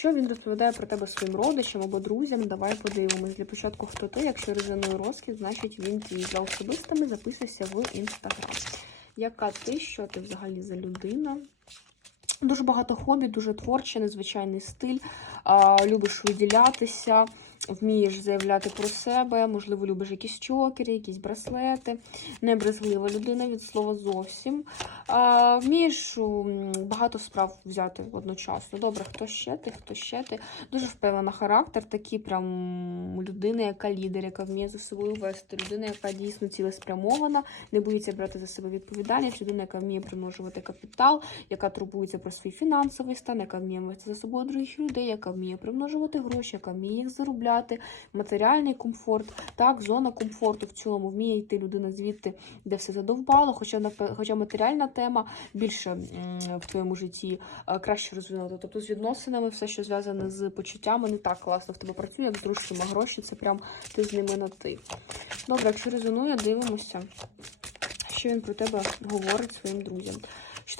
Що він розповідає про тебе своїм родичам або друзям? Давай подивимось. Для початку, хто ти, якщо резонує розкіт, значить він твій. За особистими записуйся в інстаграм. Яка ти? Що ти взагалі за людина? Дуже багато хобі, дуже творче, незвичайний стиль. Любиш виділятися, вмієш заявляти про себе, можливо, любиш якісь чокери, якісь браслети. Не брезглива людина від слова зовсім. А, вмієш багато справ взяти одночасно. Добре, хто ще ти, хто ще ти. Дуже впевнена характер, такий прям людина, яка лідер, яка вміє за собою вести, людина, яка дійсно цілеспрямована, не боїться брати за себе відповідальність, людина, яка вміє примножувати капітал, яка турбується про свій фінансовий стан, яка вміє вести за собою других людей, яка вміє примножувати гроші, яка вміє їх заробляти, матеріальний комфорт, так, зона комфорту в цілому вміє йти людина звідти, де все задовбало, хоча хоча матеріальна тема більше в твоєму житті е, краще розвинута. Тобто з відносинами, все, що зв'язане з почуттями, не так класно в тебе працює, як з дружками гроші, це прям ти з ними на ти. Добре, якщо резонує, дивимося, що він про тебе говорить своїм друзям.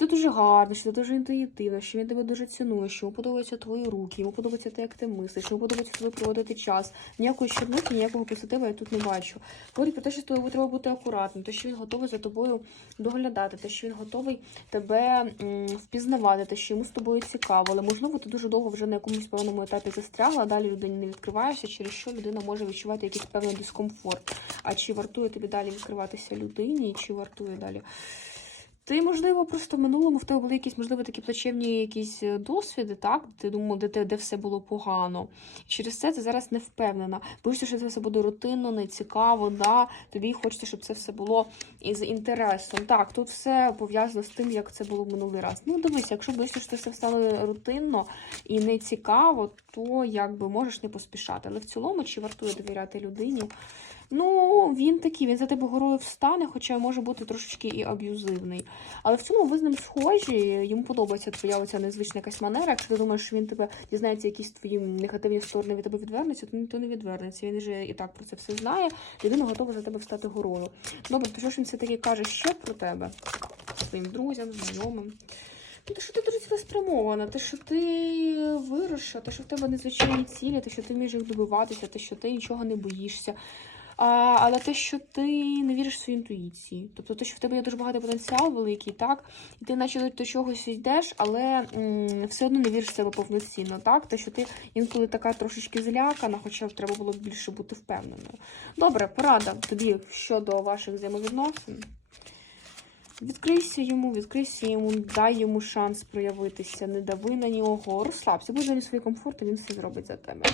Що ти дуже гарна, що ти дуже інтуїтивна, що він тебе дуже цінує, що йому подобаються твої руки, йому подобається те, як ти мислиш, що йому подобається з тобою проводити час. Ніякої щодники, ніякого позитива я тут не бачу. Говорить про те, що з тобою треба бути акуратним, те, що він готовий за тобою доглядати, те, що він готовий тебе впізнавати, те, що йому з тобою цікаво. Але можливо, ти дуже довго вже на якомусь певному етапі застрягла, а далі людині не відкриваєшся, через що людина може відчувати якийсь певний дискомфорт. А чи вартує тобі далі відкриватися людині, чи вартує далі? Ти, можливо, просто в минулому в тебе були якісь, можливо, такі плачевні якісь е, досвіди, так? Ти думав, де, де все було погано. Через це ти зараз не впевнена. Боїшся, що це все буде рутинно, нецікаво, да? тобі хочеться, щоб це все було із інтересом. Так, тут все пов'язано з тим, як це було в минулий раз. Ну, дивись, якщо боїшся, що це все стане рутинно і не цікаво, то якби можеш не поспішати. Але в цілому, чи вартує довіряти людині? Ну, він такий, він за тебе горою встане, хоча може бути трошечки і аб'юзивний. Але в цілому ви з ним схожі, йому подобається твоя оця незвична якась манера. Якщо ти думаєш, що він тебе дізнається якісь твої негативні сторони від тебе відвернеться, то ніхто не відвернеться. Він вже і так про це все знає. Людина готова за тебе встати горою. Добре, то що ж він все таки каже ще про тебе своїм друзям, знайомим? Ну, те, що ти дуже цілеспрямована, те, що ти виросша, те, що в тебе незвичайні цілі, те, що ти вмієш їх добиватися, те, що ти нічого не боїшся. А, але те, що ти не віриш в свою інтуїції. Тобто те, що в тебе є дуже багато потенціал великий, так? І ти наче до чогось йдеш, але м, все одно не віриш в себе повноцінно, так? Те, що ти інколи така трошечки злякана, хоча б треба було б більше бути впевненою. Добре, порада тобі щодо ваших взаємовідносин. Відкрийся йому, відкрийся йому, дай йому шанс проявитися, не дави на нього, розслабся, будь за свій комфорт, він все зробить за тебе.